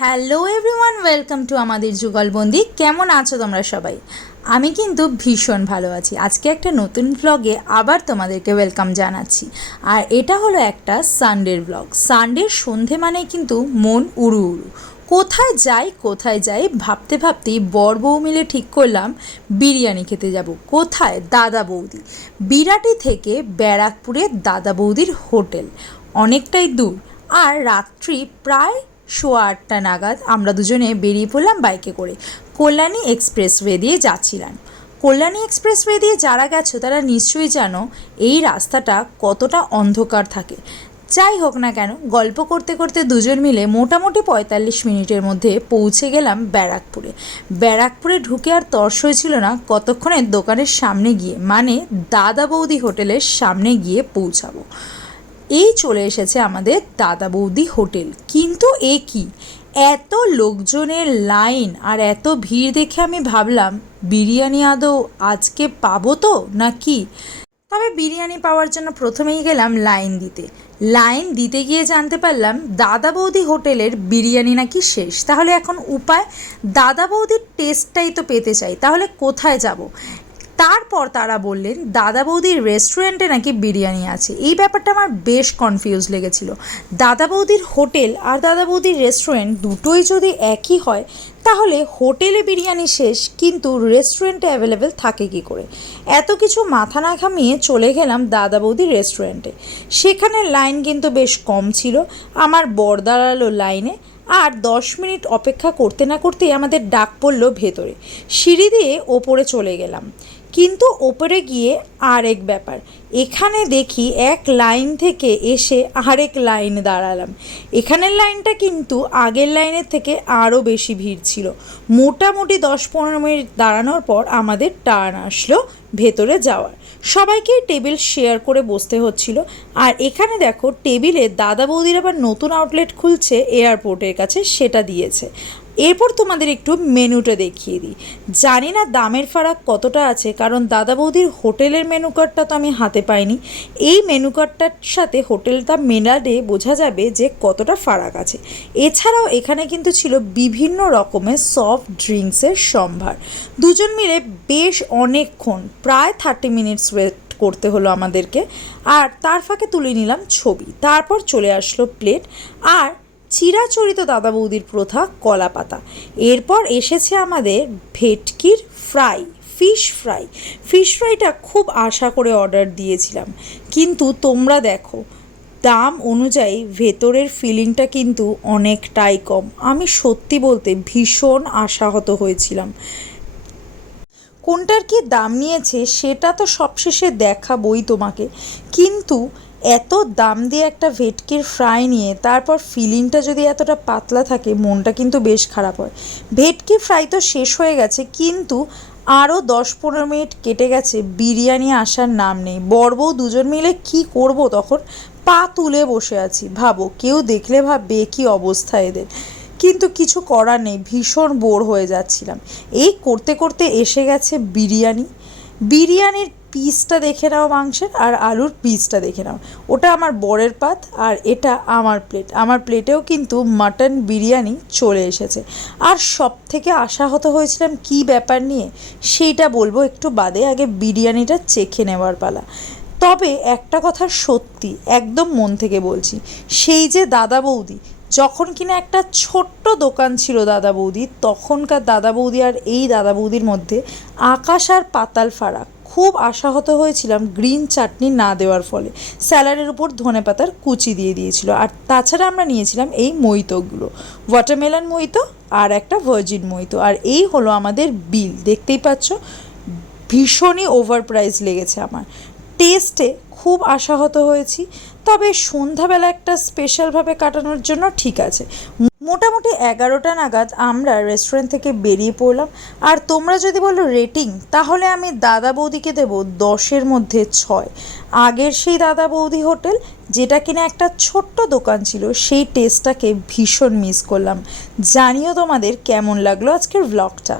Hello everyone, welcome to আমাদের যুগলবন্দি কেমন আছো তোমরা সবাই? আমি কিন্তু ভীষণ ভালো আছি। আজকে একটা নতুন ব্লগে আবার তোমাদেরকে ওয়েলকাম জানাচ্ছি। আর এটা হলো একটা সানডের ব্লগ সানডের সন্ধে মানে কিন্তু মন উড়ু উড়ু। কোথায় যাই কোথায় যাই, ভাবতে ভাবতেই বর বউ মিলে ঠিক করলাম, বিরিয়ানি খেতে যাব। কোথায়? দাদা বৌদি। বিরাটি থেকে ব্যারাকপুরে দাদা বৌদির হোটেল। অনেকটাই দূর। আর রাত্রি প্রায় সোয়া আটটা নাগাদ আমরা দুজনে বেরিয়ে পড়লাম বাইকে করে। কল্যাণী এক্সপ্রেসওয়ে দিয়ে যাচ্ছিলাম। কল্যাণী এক্সপ্রেসওয়ে দিয়ে যারা গেছো, তারা নিশ্চয়ই জানো এই রাস্তাটা কতটা অন্ধকার থাকে। যাই হোক না কেন, গল্প করতে করতে দুজন মিলে মোটামুটি পঁয়তাল্লিশ মিনিটের মধ্যে পৌঁছে গেলাম ব্যারাকপুরে। ব্যারাকপুরে ঢুকে আর তর্স হয়েছিল না কতক্ষণের দোকানের সামনে গিয়ে মানে দাদা বৌদি হোটেলের সামনে গিয়ে পৌঁছাবো। এই চলে এসেছে আমাদের দাদা বৌদি হোটেল। কিন্তু এ কি? এত লোকজনের লাইন আর এত ভিড় দেখে আমি ভাবলাম, বিরিয়ানি আদৌ আজকে পাবো তো না কি তবে বিরিয়ানি পাওয়ার জন্য প্রথমেই গেলাম লাইন দিতে। লাইন দিতে গিয়ে জানতে পারলাম, দাদা বৌদি হোটেলের বিরিয়ানি নাকি শেষ। তাহলে এখন উপায়, দাদা বৌদির টেস্টটাই তো পেতে চাই। তাহলে কোথায় যাব? তারপর তারা বললেন, দাদা বৌদির রেস্টুরেন্টে নাকি বিরিয়ানি আছে। এই ব্যাপারটা আমার বেশ কনফিউজ লেগেছিল। দাদা বৌদির হোটেল আর দাদা বৌদির রেস্টুরেন্ট দুটোই যদি একই হয়, তাহলে হোটেলে বিরিয়ানি শেষ, কিন্তু রেস্টুরেন্টে অ্যাভেলেবেল থাকে কি করে? এত কিছু মাথা না ঘামিয়ে চলে গেলাম দাদা বৌদির রেস্টুরেন্টে সেখানে লাইন কিন্তু বেশ কম ছিল, আমার বর দাঁড়াল লাইনে আর দশ মিনিট অপেক্ষা করতে না করতেই আমাদের ডাক পড়ল ভেতরে। সিঁড়ি দিয়ে ওপরে চলে গেলাম। কিন্তু ওপরে গিয়ে আরেক ব্যাপার। এখানে দেখি এক লাইন থেকে এসে আরেক লাইনে দাঁড়ালাম। এখানের লাইনটা কিন্তু আগের লাইনের থেকে আরও বেশি ভিড় ছিল। মোটামুটি দশ পনেরো মিনিট দাঁড়ানোর পর আমাদের টার্ন আসলো ভেতরে যাওয়ার। সবাইকেই টেবিল শেয়ার করে বসতে হচ্ছিল। আর এখানে দেখো টেবিলে দাদা বৌদির আবার নতুন আউটলেট খুলছে এয়ারপোর্টের কাছে, সেটা দিয়েছে। এরপর তোমাদের একটু মেনুটা দেখিয়ে দিই। জানি না দামের ফারাক কতটা আছে, কারণ দাদা বৌদির হোটেলের মেনু কার্ডটা তো আমি হাতে পাইনি। এই মেনু কার্ডটার সাথে হোটেলটা মেলালে বোঝা যাবে যে কতটা ফারাক আছে। এছাড়াও এখানে কিন্তু ছিল বিভিন্ন রকমের সফট ড্রিঙ্কসের সম্ভার। দুজন মিলে বেশ অনেকক্ষণ, প্রায় থার্টি মিনিটস ওয়েট করতে হলো আমাদেরকে। আর তার ফাঁকে তুলে নিলাম ছবি। তারপর চলে আসলো প্লেট। আর চিরাচরিত দাদা বৌদির প্রথা কলা পাতা এরপর এসেছে আমাদের ভেটকির ফ্রাই, ফিশ ফ্রাই। ফিশ ফ্রাইটা খুব আশা করে অর্ডার দিয়েছিলাম। কিন্তু তোমরা দেখো, দাম অনুযায়ী ভেতরের ফিলিংটা কিন্তু অনেকটাই কম। আমি সত্যি বলতে ভীষণ আশাহত হয়েছিলাম। কোনটার কি দাম নিয়েছে সেটা তো সবশেষে দেখাবই তোমাকে। কিন্তু এত দাম দিয়ে একটা ভেটকির ফ্রাই নিয়ে, তারপর ফিলিংটা যদি এতটা পাতলা থাকে, মনটা কিন্তু বেশ খারাপ হয়। ভেটকি ফ্রাই তো শেষ হয়ে গেছে, কিন্তু আরও দশ পনেরো মিনিট কেটে গেছে, বিরিয়ানি আসার নাম নেই। বর বউ দুজন মিলে কি করব তখন? পা তুলে বসে আছি। ভাবো, কেউ দেখলে ভাববে কি অবস্থা এদের। কিন্তু কিছু করার নেই, ভীষণ বোর হয়ে যাচ্ছিলাম। এই করতে করতে এসে গেছে বিরিয়ানি। বিরিয়ানির পিসটা দেখে নাও মাংসের আর আলুর পিসটা দেখে নাও। ওটা আমার বরের পাত আর এটা আমার প্লেট আমার প্লেটেও কিন্তু মাটন বিরিয়ানি চলে এসেছে। আর সব থেকে আশাহত হয়েছিলাম কি ব্যাপার নিয়ে, সেইটা বলব একটু বাদে, আগে বিরিয়ানিটা চেখে নেওয়ার পালা। তবে একটা কথা সত্যি, একদম মন থেকে বলছি, সেই যে দাদা বৌদি, যখন কিনা একটা ছোট্ট দোকান ছিল দাদা বৌদি তখনকার দাদা বৌদি আর এই দাদা বৌদির মধ্যে আকাশ আর পাতাল ফারাক। খুব আশাহত হয়েছিলাম গ্রিন চাটনি না দেওয়ার ফলে। স্যালাডের উপর ধনে পাতার কুচি দিয়ে দিয়েছিল। আর তাছাড়া আমরা নিয়েছিলাম এই মইতোগুলো। ওয়াটারমেলন মইতো আর একটা ভার্জিন মইতো। আর এই হলো আমাদের বিল। দেখতেই পাচ্ছ, ভীষণই ওভার প্রাইস লেগেছে আমার। টেস্টে খুব আশাহত হয়েছি। তবে সন্ধ্যাবেলা একটা স্পেশালভাবে কাটানোর জন্য ঠিক আছে। মোটামুটি এগারোটা নাগাদ আমরা রেস্টুরেন্ট থেকে বেরিয়ে পড়লাম। আর তোমরা যদি বলো রেটিং, তাহলে আমি দাদা বৌদিকে দেব দশের মধ্যে ছয়। আগের সেই দাদা বৌদি হোটেল, যেটা কিনা একটা ছোট্ট দোকান ছিল, সেই টেস্টটাকে ভীষণ মিস করলাম। জানিও তোমাদের কেমন লাগল আজকের ব্লগটা